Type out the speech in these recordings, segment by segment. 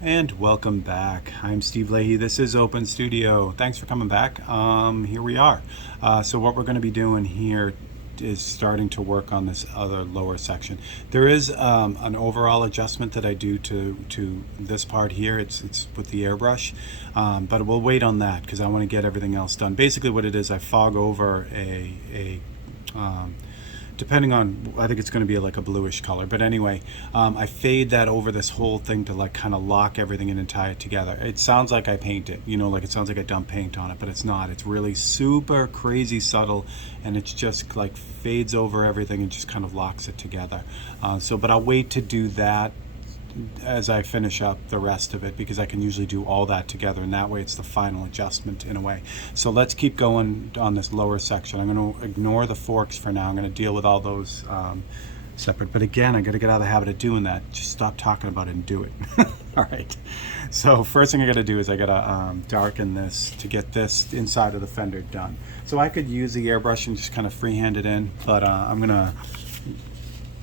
And welcome back. I'm Steve Leahy. This is Open Studio. Thanks for coming back. Here we are. So what we're going to be doing here is starting to work on this other lower section. There is an overall adjustment that I do to this part here. It's with the airbrush, but we'll wait on that because I want to get everything else done. Basically, what it is, I fog over a depending on, I think it's going to be like a bluish color, but anyway, I fade that over this whole thing to like kind of lock everything in and tie it together. It sounds like I paint it, like it sounds like I dump paint on it, but it's not. It's really super crazy subtle, and it's just like fades over everything and just kind of locks it together. But I'll wait to do that as I finish up the rest of it, because I can usually do all that together, and that way it's the final adjustment in a way. So let's keep going on this lower section. I'm going to ignore the forks for now. I'm going to deal with all those separate, but again, I got to get out of the habit of doing that. Just stop talking about it and do it. All right, so first thing I got to do is I got to darken this to get this inside of the fender done. So I could use the airbrush and just kind of freehand it in, but I'm going to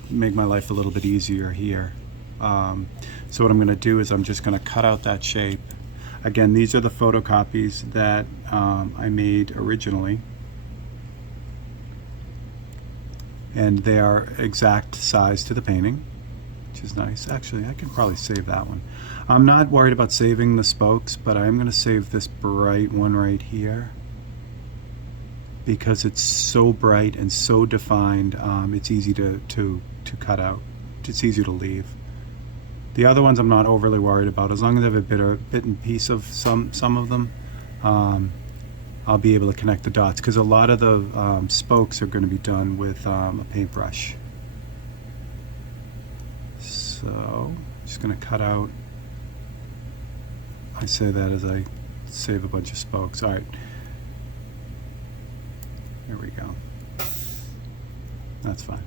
make my life a little bit easier here. So what I'm going to do is I'm just going to cut out that shape. Again, these are the photocopies that I made originally, and they are exact size to the painting, which is nice. Actually, I can probably save that one. I'm not worried about saving the spokes, but I am going to save this bright one right here because it's so bright and so defined. It's easy to cut out. It's easy to leave. The other ones I'm not overly worried about. As long as I have a bit and piece of some of them, I'll be able to connect the dots, because a lot of the spokes are going to be done with a paintbrush. So I'm just going to cut out. I say that as I save a bunch of spokes. All right, there we go. That's fine.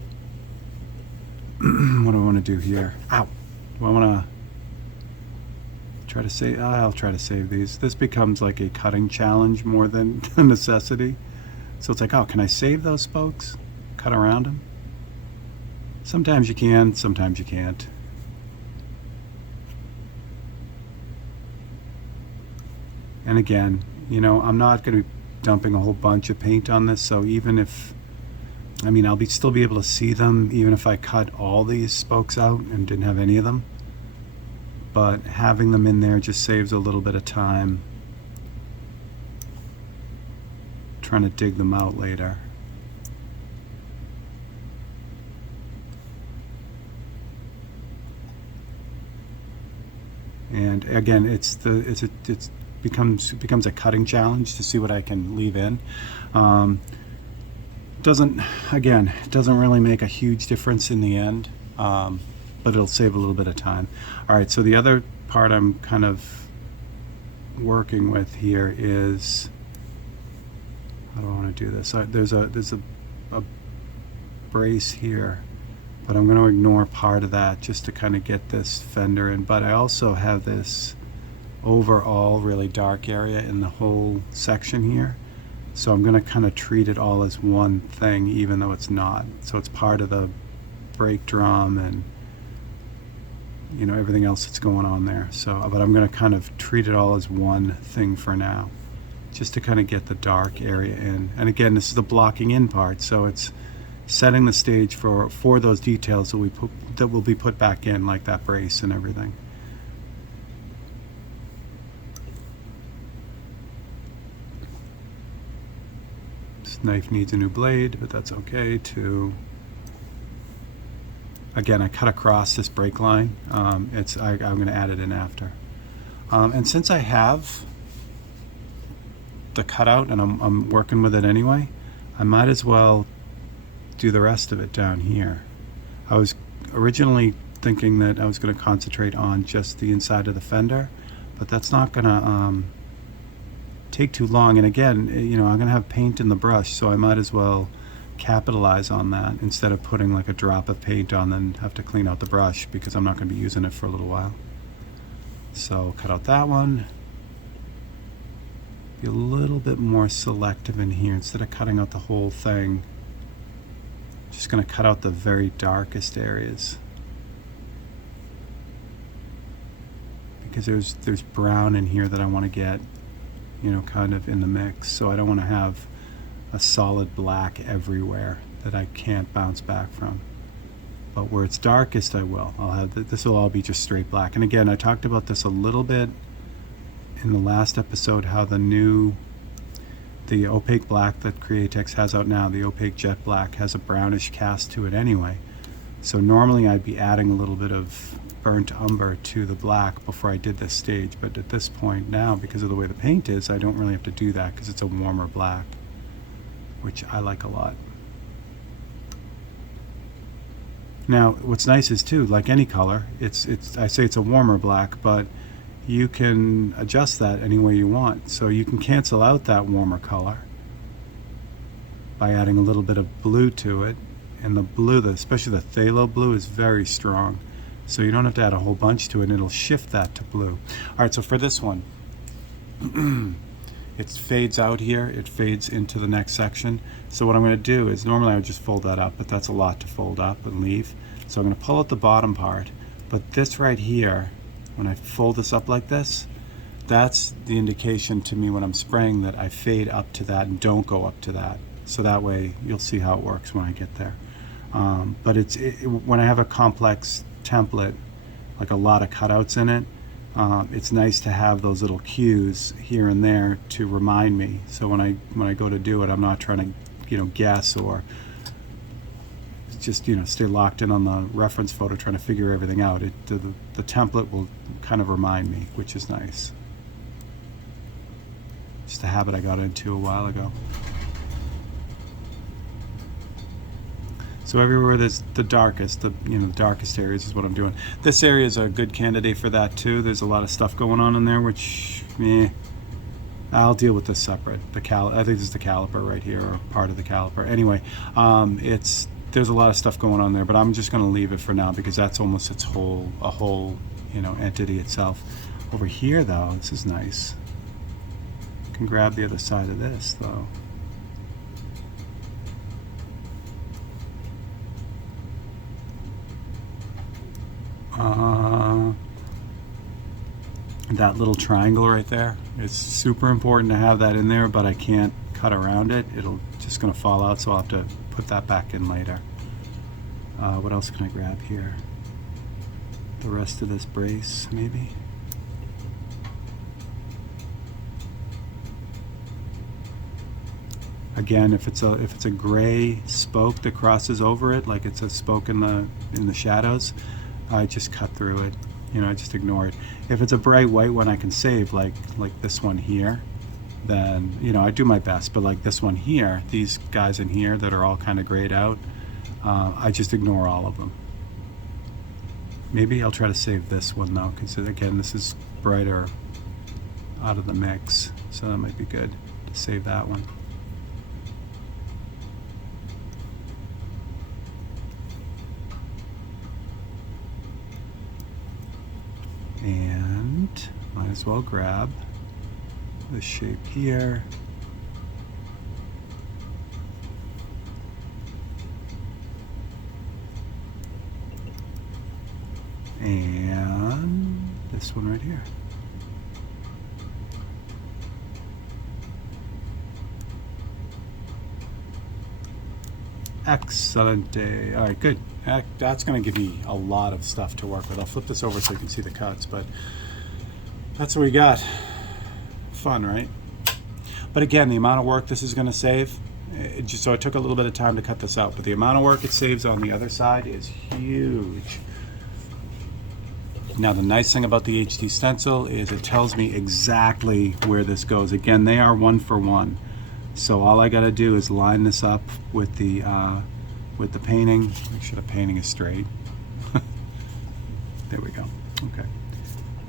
What do I want to do here? Ow! Do I want to try to save? I'll try to save these. This becomes like a cutting challenge more than a necessity. So it's like, oh, can I save those spokes? Cut around them? Sometimes you can, sometimes you can't. And again, I'm not going to be dumping a whole bunch of paint on this, so even if, I'll still be able to see them even if I cut all these spokes out and didn't have any of them. But having them in there just saves a little bit of time trying to dig them out later. And again, it becomes a cutting challenge to see what I can leave in. It doesn't really make a huge difference in the end, but it'll save a little bit of time. All right, so the other part I'm kind of working with here is, how do I want to do this? There's a brace here, but I'm going to ignore part of that just to kind of get this fender in. But I also have this overall really dark area in the whole section here. So I'm going to kind of treat it all as one thing, even though it's not. So it's part of the brake drum and everything else that's going on there. So, but I'm going to kind of treat it all as one thing for now, just to kind of get the dark area in. And again, this is the blocking in part, so it's setting the stage for those details that will be put back in, like that brace and everything. Knife needs a new blade, but that's okay too. Again, I cut across this brake line. I'm going to add it in after. And since I have the cutout and I'm working with it anyway, I might as well do the rest of it down here. I was originally thinking that I was going to concentrate on just the inside of the fender, but that's not going to take too long. And again, I'm going to have paint in the brush, so I might as well capitalize on that instead of putting like a drop of paint on and have to clean out the brush, because I'm not going to be using it for a little while. So cut out that one. Be a little bit more selective in here. Instead of cutting out the whole thing, just going to cut out the very darkest areas, because there's brown in here that I want to get, you know, kind of in the mix. So I don't want to have a solid black everywhere that I can't bounce back from. But where it's darkest, I will. I'll have this will all be just straight black. And again, I talked about this a little bit in the last episode, how the opaque black that Createx has out now, the opaque jet black, has a brownish cast to it anyway. So normally I'd be adding a little bit of burnt umber to the black before I did this stage, but at this point now, because of the way the paint is, I don't really have to do that because it's a warmer black, which I like a lot. Now, what's nice is too, like any color, I say it's a warmer black, but you can adjust that any way you want. So you can cancel out that warmer color by adding a little bit of blue to it. And the blue, especially the phthalo blue, is very strong. So you don't have to add a whole bunch to it, and it'll shift that to blue. All right, so for this one, it fades out here. It fades into the next section. So what I'm going to do is, normally I would just fold that up, but that's a lot to fold up and leave. So I'm going to pull out the bottom part. But this right here, when I fold this up like this, that's the indication to me when I'm spraying that I fade up to that and don't go up to that. So that way you'll see how it works when I get there. But when I have a complex template, like a lot of cutouts in it, it's nice to have those little cues here and there to remind me. So when I go to do it, I'm not trying to, guess or just, stay locked in on the reference photo trying to figure everything out. The template will kind of remind me, which is nice. Just a habit I got into a while ago. So everywhere there's the darkest, darkest areas is what I'm doing. This area is a good candidate for that too. There's a lot of stuff going on in there, which, I'll deal with this separate. I think this is the caliper right here, or part of the caliper. Anyway, there's a lot of stuff going on there, but I'm just going to leave it for now because that's almost a whole entity itself. Over here though, this is nice. I can grab the other side of this though. That little triangle right there, it's super important to have that in there, but I can't cut around it. It'll just going to fall out, so I'll have to put that back in later. What else can I grab here? The rest of this brace, maybe? Again, if it's a gray spoke that crosses over it, like it's a spoke in the shadows, I just cut through it. I just ignore it. If it's a bright white one I can save, like this one here, then I do my best. But like this one here, these guys in here that are all kind of grayed out, I just ignore all of them. Maybe I'll try to save this one though, because again, this is brighter out of the mix, so that might be good to save that one. And might as well grab the shape here. And this one right here. Excellent. All right, good. That's going to give me a lot of stuff to work with. I'll flip this over so you can see the cuts, but that's what we got. Fun, right? But again, the amount of work this is going to save, so it took a little bit of time to cut this out, but the amount of work it saves on the other side is huge. Now, the nice thing about the HD stencil is it tells me exactly where this goes. Again, they are 1 for 1. So all I got to do is line this up with the painting. Make sure the painting is straight. There we go. Okay.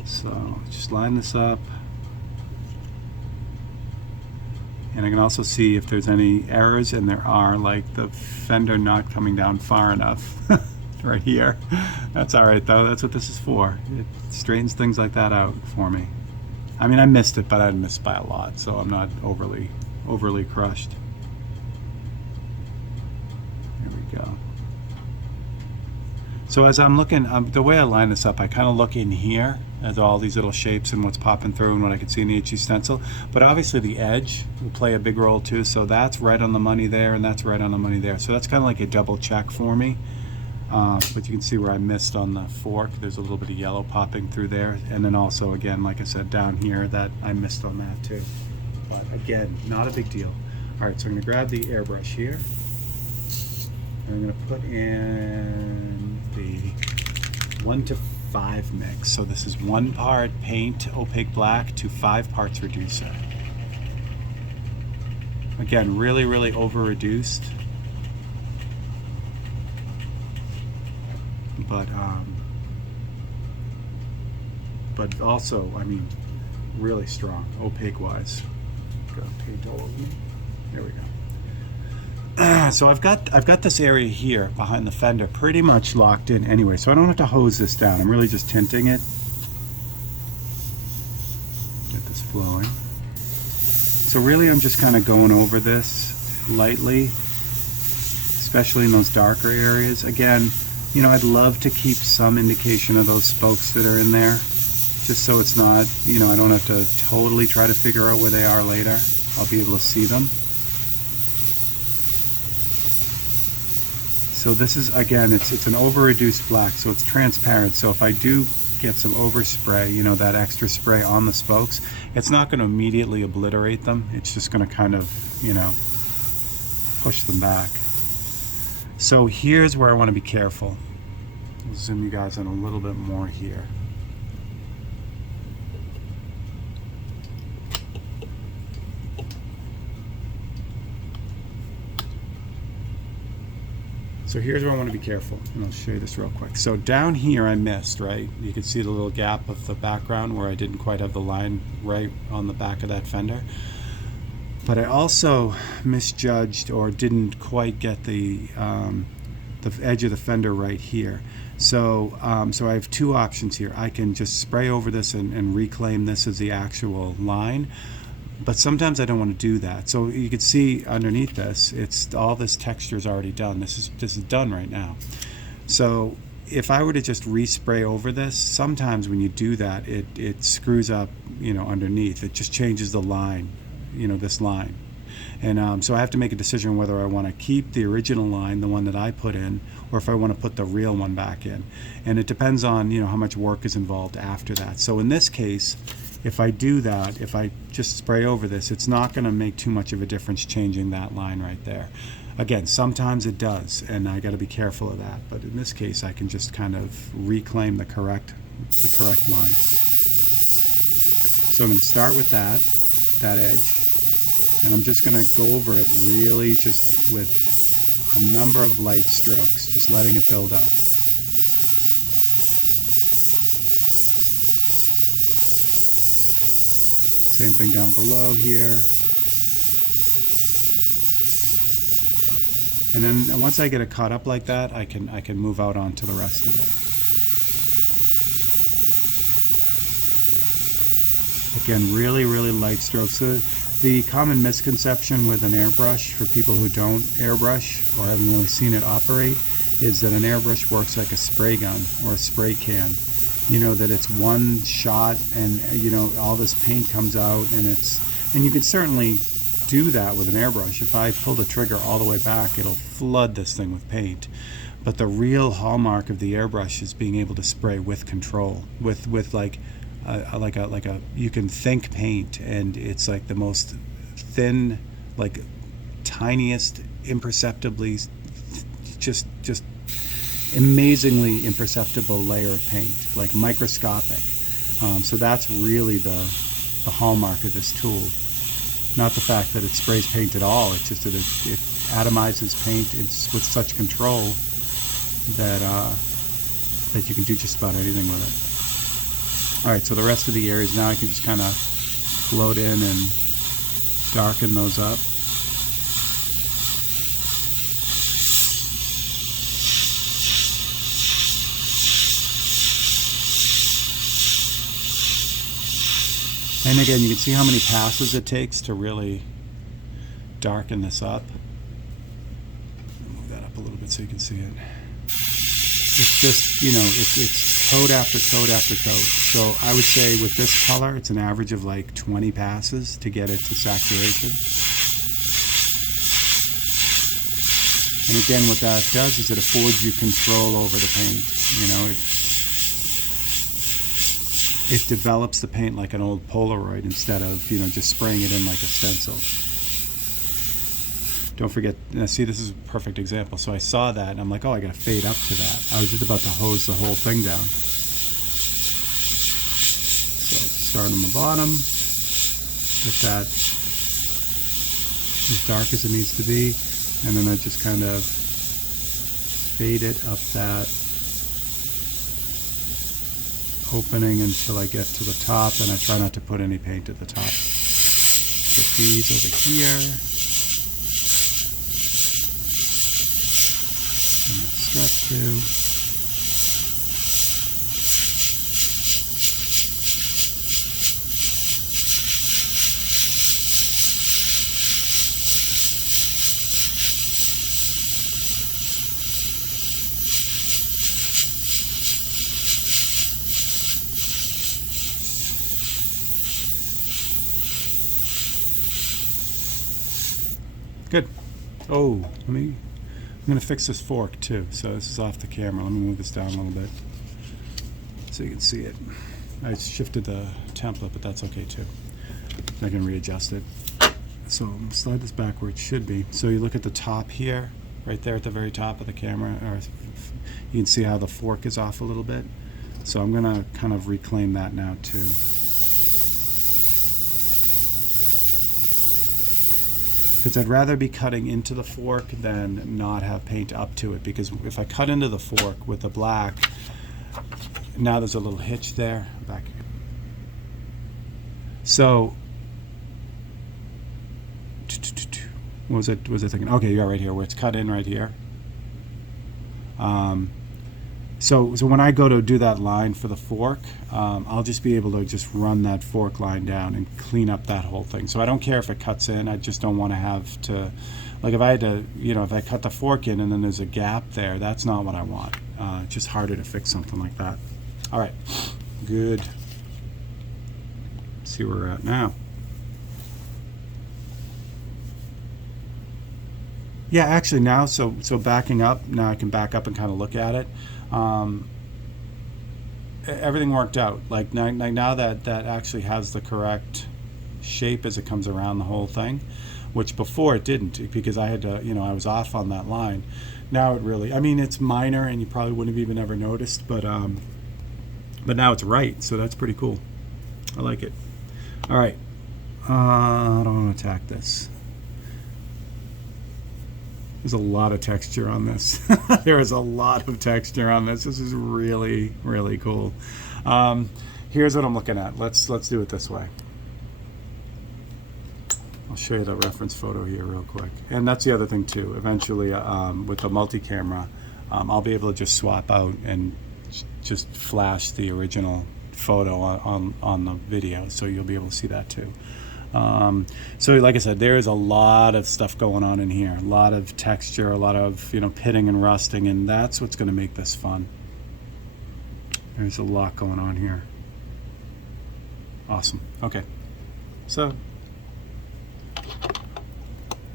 So just line this up. And I can also see if there's any errors, and there are, like the fender not coming down far enough right here. That's all right though. That's what this is for. It straightens things like that out for me. I mean, I missed it, but I didn't miss by a lot, so I'm not overly crushed. There we go. So as I'm looking, the way I line this up, I kind of look in here as all these little shapes and what's popping through and what I can see in the HE stencil. But obviously the edge will play a big role too, so that's right on the money there, and that's right on the money there. So that's kind of like a double check for me. But you can see where I missed on the fork. There's a little bit of yellow popping through there. And then also, again, like I said, down here, that I missed on that too. But again, not a big deal. All right, so I'm gonna grab the airbrush here. And I'm gonna put in the 1 to 5 mix. So this is 1 part paint opaque black to 5 parts reducer. Again, really, really over reduced. But also, I mean, really strong, opaque wise. Got paint all over me. There we go. So I've got this area here behind the fender pretty much locked in anyway, so I don't have to hose this down. I'm really just tinting it. Get this flowing. So really I'm just kind of going over this lightly, especially in those darker areas. Again, you know, I'd love to keep some indication of those spokes that are in there, just so it's not, you know, I don't have to totally try to figure out where they are later. I'll be able to see them. So this is, again, it's an over-reduced black, so it's transparent. So if I do get some overspray, you know, that extra spray on the spokes, it's not going to immediately obliterate them. It's just going to kind of, you know, push them back. So here's where I want to be careful. I'll zoom you guys in a little bit more here. So here's where I want to be careful, and I'll show you this real quick. So down here I missed, right? You can see the little gap of the background where I didn't quite have the line right on the back of that fender. But I also misjudged or didn't quite get the edge of the fender right here. So so I have 2 options here. I can just spray over this and reclaim this as the actual line. But sometimes I don't want to do that. So you can see underneath this, it's all this texture is already done. This is done right now. So if I were to just respray over this, sometimes when you do that, it screws up, you know, underneath. It just changes the line, you know, this line. And so I have to make a decision whether I want to keep the original line, the one that I put in, or if I want to put the real one back in. And it depends on, you know, how much work is involved after that. So in this case, if I do that, if I just spray over this, it's not going to make too much of a difference changing that line right there. Again, sometimes it does, and I got to be careful of that. But in this case, I can just kind of reclaim the correct line. So I'm going to start with that edge, and I'm just going to go over it really just with a number of light strokes, just letting it build up. Same thing down below here. And then once I get it caught up like that, I can move out onto the rest of it. Again, really, really light strokes. The common misconception with an airbrush for people who don't airbrush or haven't really seen it operate is that an airbrush works like a spray gun or a spray can. You know, that it's one shot and, you know, all this paint comes out, and you can certainly do that with an airbrush. If I pull the trigger all the way back, it'll flood this thing with paint. But the real hallmark of the airbrush is being able to spray with control, with like a you can think paint, and it's like the most thin, like tiniest, imperceptibly just amazingly imperceptible layer of paint, like microscopic. So that's really the hallmark of this tool. Not the fact that it sprays paint at all, it's just that it atomizes paint with such control that that you can do just about anything with it. Alright, so the rest of the areas now I can just kind of float in and darken those up. And again, you can see how many passes it takes to really darken this up. Move that up a little bit so you can see it. it's just, you know, it's coat after coat after coat. So I would say with this color, it's an average of like 20 passes to get it to saturation. And again, what that does is it affords you control over the paint. You know, it develops the paint like an old Polaroid instead of, you know, just spraying it in like a stencil. Don't forget, now see, this is a perfect example. So I saw that and I'm like, oh, I gotta fade up to that. I was just about to hose the whole thing down. So start on the bottom, get that as dark as it needs to be, and then I just kind of fade it up that opening until I get to the top, and I try not to put any paint at the top. Get these over here. Step 2. Good. Oh, I'm going to fix this fork too. So this is off the camera. Let me move this down a little bit so you can see it. I shifted the template, but that's okay too. I can readjust it. So I'm going to slide this back where it should be. So you look at the top here, right there at the very top of the camera, or you can see how the fork is off a little bit. So I'm going to kind of reclaim that now too. Because I'd rather be cutting into the fork than not have paint up to it, because if I cut into the fork with the black, now there's a little hitch there. Back. So, what was I thinking? Okay, yeah, right here, where it's cut in right here. So when I go to do that line for the fork, I'll just be able to just run that fork line down and clean up that whole thing. So I don't care if it cuts in. I just don't want to have to, like if I had to, you know, if I cut the fork in and then there's a gap there, that's not what I want. It's just harder to fix something like that. All right, good. Let's see where we're at now. Yeah, actually now, so backing up, now I can back up and kind of look at it. Everything worked out. Like now that actually has the correct shape as it comes around the whole thing, which before it didn't, because I had to, you know, I was off on that line. Now it really, I mean, it's minor and you probably wouldn't have even ever noticed, but now it's right, so that's pretty cool. I like it. All right, I don't want to attack this. There's a lot of texture on this. There is a lot of texture on this. This is really, really cool. Here's what I'm looking at. Let's do it this way. I'll show you the reference photo here real quick. And that's the other thing too. Eventually, with the multi-camera, I'll be able to just swap out and just flash the original photo on the video, so you'll be able to see that too. So like I said, there is a lot of stuff going on in here, a lot of texture, a lot of, you know, pitting and rusting, and that's what's going to make this fun. There's a lot going on here. Awesome. Okay, so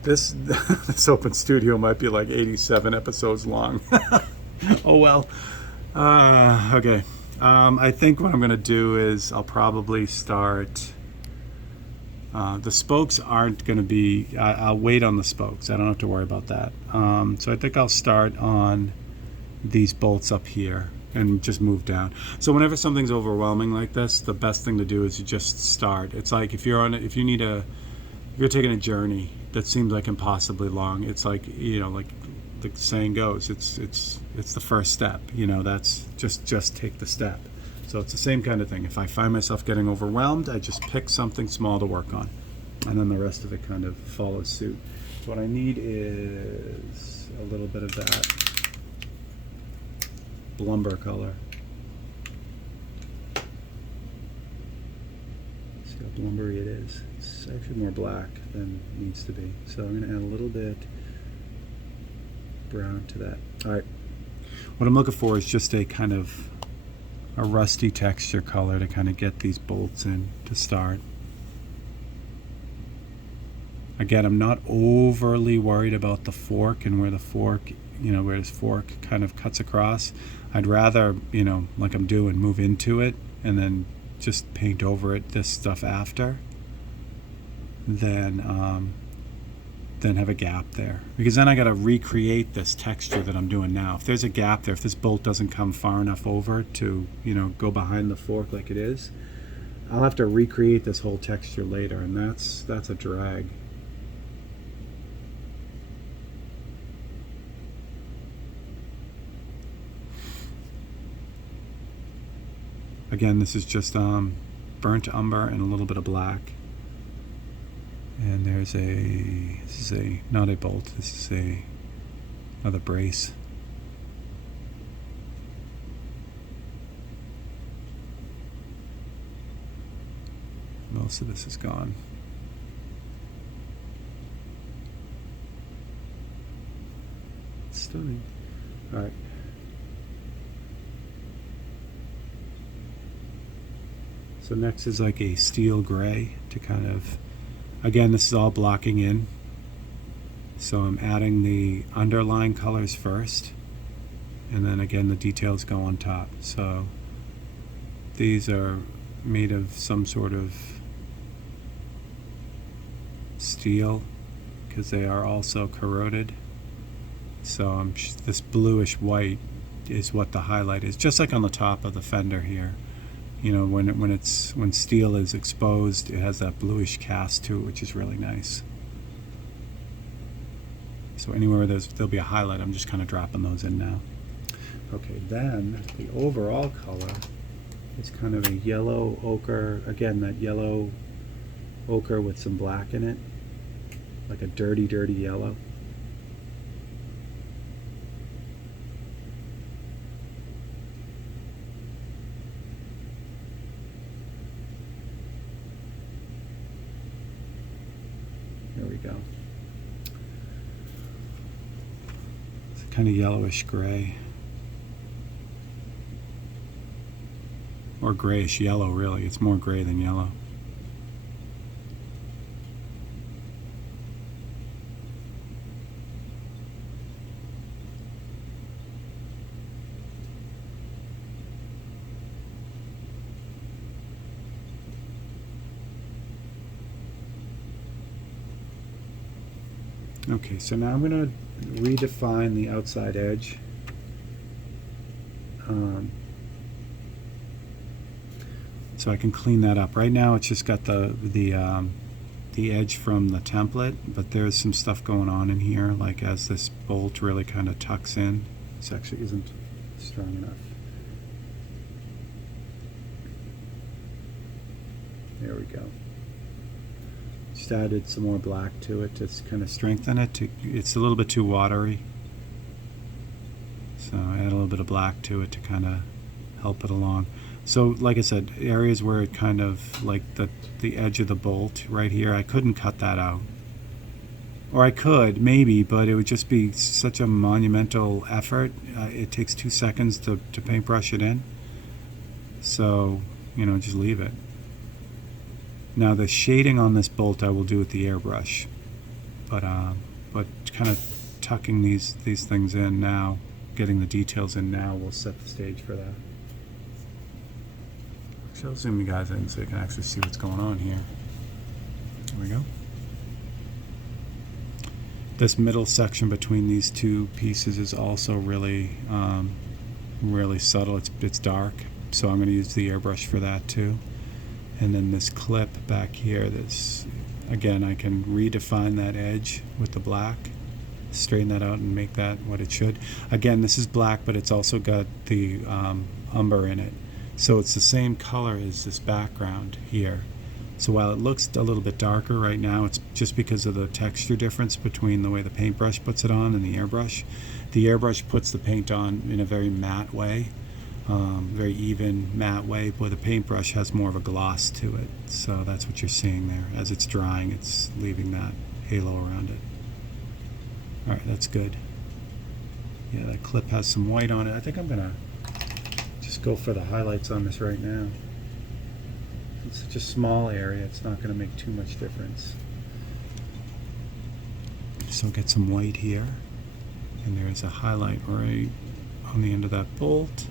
this open studio might be like 87 episodes long. Oh well. Okay. I think what I'm going to do is I'll probably start. The spokes aren't going to be, I'll wait on the spokes. I don't have to worry about that. So I think I'll start on these bolts up here and just move down. So whenever something's overwhelming like this, the best thing to do is you just start. It's like if you're taking a journey that seems like impossibly long, it's like, you know, like the saying goes, it's the first step, you know, that's just take the step. So it's the same kind of thing. If I find myself getting overwhelmed, I just pick something small to work on, and then the rest of it kind of follows suit. So what I need is a little bit of that lumber color. See how lumbery it is. It's actually more black than it needs to be. So I'm going to add a little bit brown to that. All right. What I'm looking for is just a kind of a rusty texture color to kind of get these bolts in to start. Again, I'm not overly worried about the fork and where the fork, where this fork kind of cuts across. I'd rather, like I'm doing, move into it and then just paint over it this stuff after than have a gap there, because then I got to recreate this texture that I'm doing now. If there's a gap there, if this bolt doesn't come far enough over to go behind the fork like it is, I'll have to recreate this whole texture later, and that's a drag. Again, this is just burnt umber and a little bit of black. And this is not a bolt, this is another brace. Most of this is gone. Stunning. All right. So next is like a steel gray to kind of, again, this is all blocking in. So I'm adding the underlying colors first, and then again the details go on top. So these are made of some sort of steel because they are also corroded. So this bluish white is what the highlight is, just like on the top of the fender here. When steel is exposed, it has that bluish cast to it, which is really nice. So anywhere there'll be a highlight, I'm just kind of dropping those in now. Okay, then the overall color is kind of a yellow ochre. Again, that yellow ochre with some black in it, like a dirty, dirty yellow. There we go. It's kind of yellowish gray. Or grayish yellow, really. It's more gray than yellow. Okay, so now I'm going to redefine the outside edge. So I can clean that up. Right now it's just got the edge from the template, but there's some stuff going on in here, like as this bolt really kind of tucks in. This actually isn't strong enough. There we go. Just added some more black to it to kind of strengthen it. It's a little bit too watery, so I add a little bit of black to it to kind of help it along. So like I said, areas where it kind of, like the edge of the bolt right here, I couldn't cut that out. Or I could, maybe, but it would just be such a monumental effort. It takes 2 seconds to paintbrush it in. So, just leave it. Now the shading on this bolt I will do with the airbrush, but kind of tucking these things in now, getting the details in now, will set the stage for that. So I'll zoom you guys in so you can actually see what's going on here. There we go. This middle section between these two pieces is also really really subtle. It's dark, so I'm going to use the airbrush for that too. And then this clip back here, again, I can redefine that edge with the black, straighten that out and make that what it should. Again, this is black, but it's also got the umber in it. So it's the same color as this background here. So while it looks a little bit darker right now, it's just because of the texture difference between the way the paintbrush puts it on and the airbrush. The airbrush puts the paint on in a very matte way. Very even matte way, but the paintbrush has more of a gloss to it, so that's what you're seeing there. As it's drying, it's leaving that halo around it. Alright, that's good. Yeah, that clip has some white on it. I think I'm gonna just go for the highlights on this right now. It's such a small area, it's not gonna make too much difference. So get some white here, and there's a highlight right on the end of that bolt.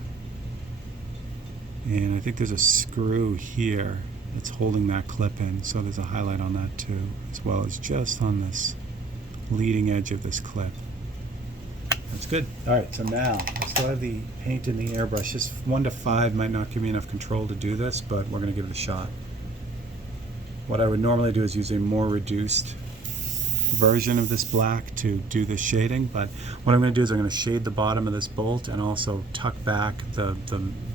And I think there's a screw here that's holding that clip in, so there's a highlight on that too, as well as just on this leading edge of this clip. That's good. All right, so now I still have the paint in the airbrush. Just 1 to 5 might not give me enough control to do this, but we're going to give it a shot. What I would normally do is use a more reduced version of this black to do the shading, but what I'm going to do is I'm going to shade the bottom of this bolt and also tuck back the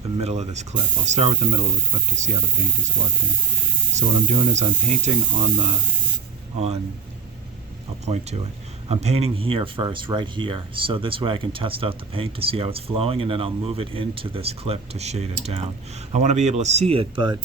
middle of this clip. I'll start with the middle of the clip to see how the paint is working. So what I'm doing is I'm painting I'll point to it. I'm painting here first, right here, so this way I can test out the paint to see how it's flowing, and then I'll move it into this clip to shade it down. I want to be able to see it, but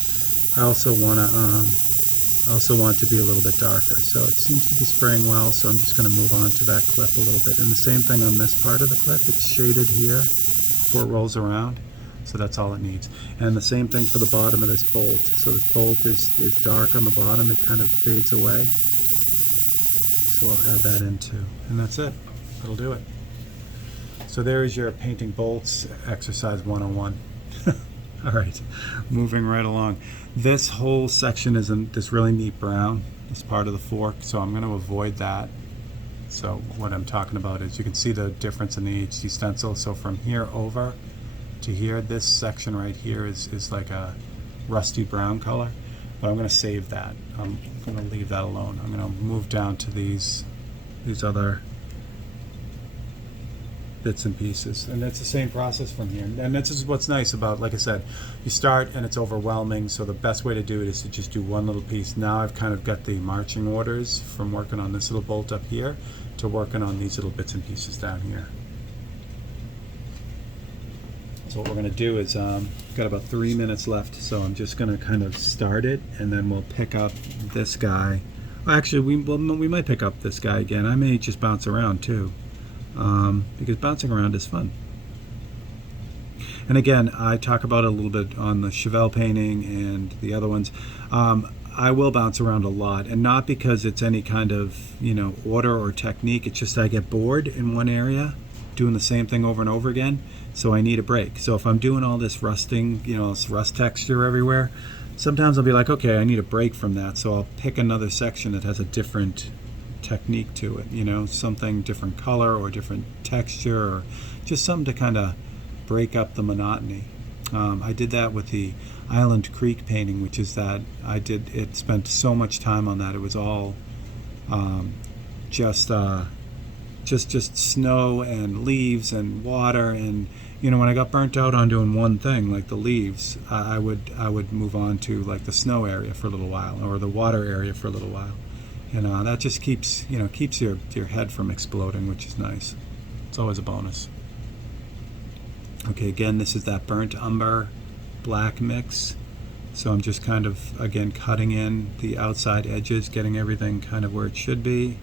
I also want it to be a little bit darker. So it seems to be spraying well, so I'm just going to move on to that clip a little bit. And the same thing on this part of the clip, it's shaded here before it rolls around, so that's all it needs. And the same thing for the bottom of this bolt. So this bolt is dark on the bottom, it kind of fades away. So I'll add that in too, and that's it. That'll do it. So there is your painting bolts exercise 101. All right, moving right along. This whole section is in this really neat brown, this part of the fork, so I'm going to avoid that. So what I'm talking about is you can see the difference in the HD stencil. So from here over to here, this section right here is like a rusty brown color. But I'm going to save that. I'm going to leave that alone. I'm going to move down to these other bits and pieces, and it's the same process from here. And this is what's nice about, like I said, you start and it's overwhelming, so the best way to do it is to just do one little piece. Now I've kind of got the marching orders from working on this little bolt up here to working on these little bits and pieces down here. So what we're going to do is got about 3 minutes left, so I'm just going to kind of start it, and then we'll pick up this guy. Well, actually, we might pick up this guy again. I may just bounce around too, because bouncing around is fun. And again, I talk about it a little bit on the Chevelle painting and the other ones. I will bounce around a lot, and not because it's any kind of order or technique. It's just I get bored in one area doing the same thing over and over again, so I need a break. So if I'm doing all this rusting, this rust texture everywhere, sometimes I'll be like, okay, I need a break from that, so I'll pick another section that has a different technique to it, something different color or different texture, or just something to kind of break up the monotony. I did that with the Island Creek painting, which is that spent so much time on that. It was all just snow and leaves and water, and when I got burnt out on doing one thing like the leaves, I would move on to like the snow area for a little while, or the water area for a little while, and that just keeps your head from exploding, which is nice. It's always a bonus. Okay, again, this is that burnt umber black mix, so I'm just kind of again cutting in the outside edges, getting everything kind of where it should be.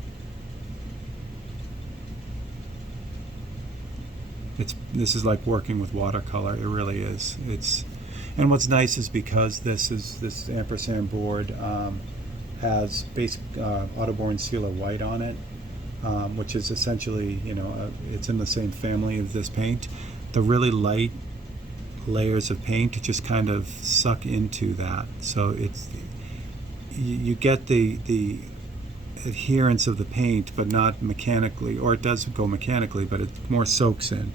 This is like working with watercolor. It really is. And what's nice is because this ampersand board has basic Autoborn Sealer white on it, which is essentially it's in the same family of this paint. The really light layers of paint just kind of suck into that, so you get the adherence of the paint, but not mechanically, or it does go mechanically, but it more soaks in.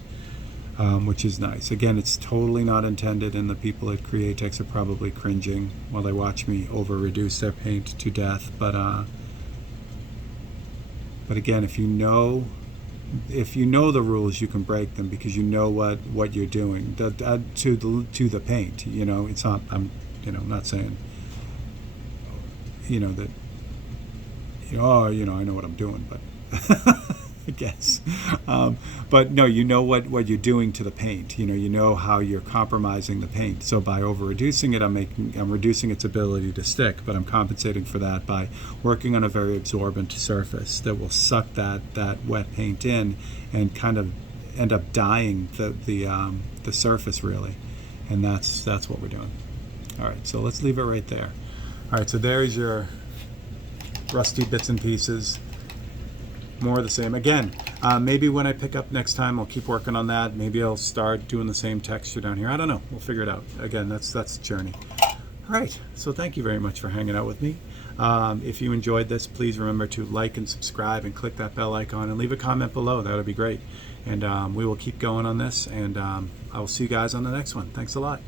Which is nice. Again, it's totally not intended, and the people at Createx are probably cringing while they watch me over-reduce their paint to death. But again, if you know the rules, you can break them because you know what you're doing to the paint. It's not. I'm not saying that. I know what I'm doing, but. I guess, but no, what you're doing to the paint. You know how you're compromising the paint. So by over reducing it, I'm reducing its ability to stick, but I'm compensating for that by working on a very absorbent surface that will suck that wet paint in and kind of end up dyeing the surface really, and that's what we're doing. All right, so let's leave it right there. All right, so there's your rusty bits and pieces. More of the same. Again, maybe when I pick up next time, I'll keep working on that. Maybe I'll start doing the same texture down here. I don't know. We'll figure it out. Again, that's the journey. All right, so thank you very much for hanging out with me. If you enjoyed this, please remember to like and subscribe and click that bell icon and leave a comment below. That would be great. And we will keep going on this, and I will see you guys on the next one. Thanks a lot.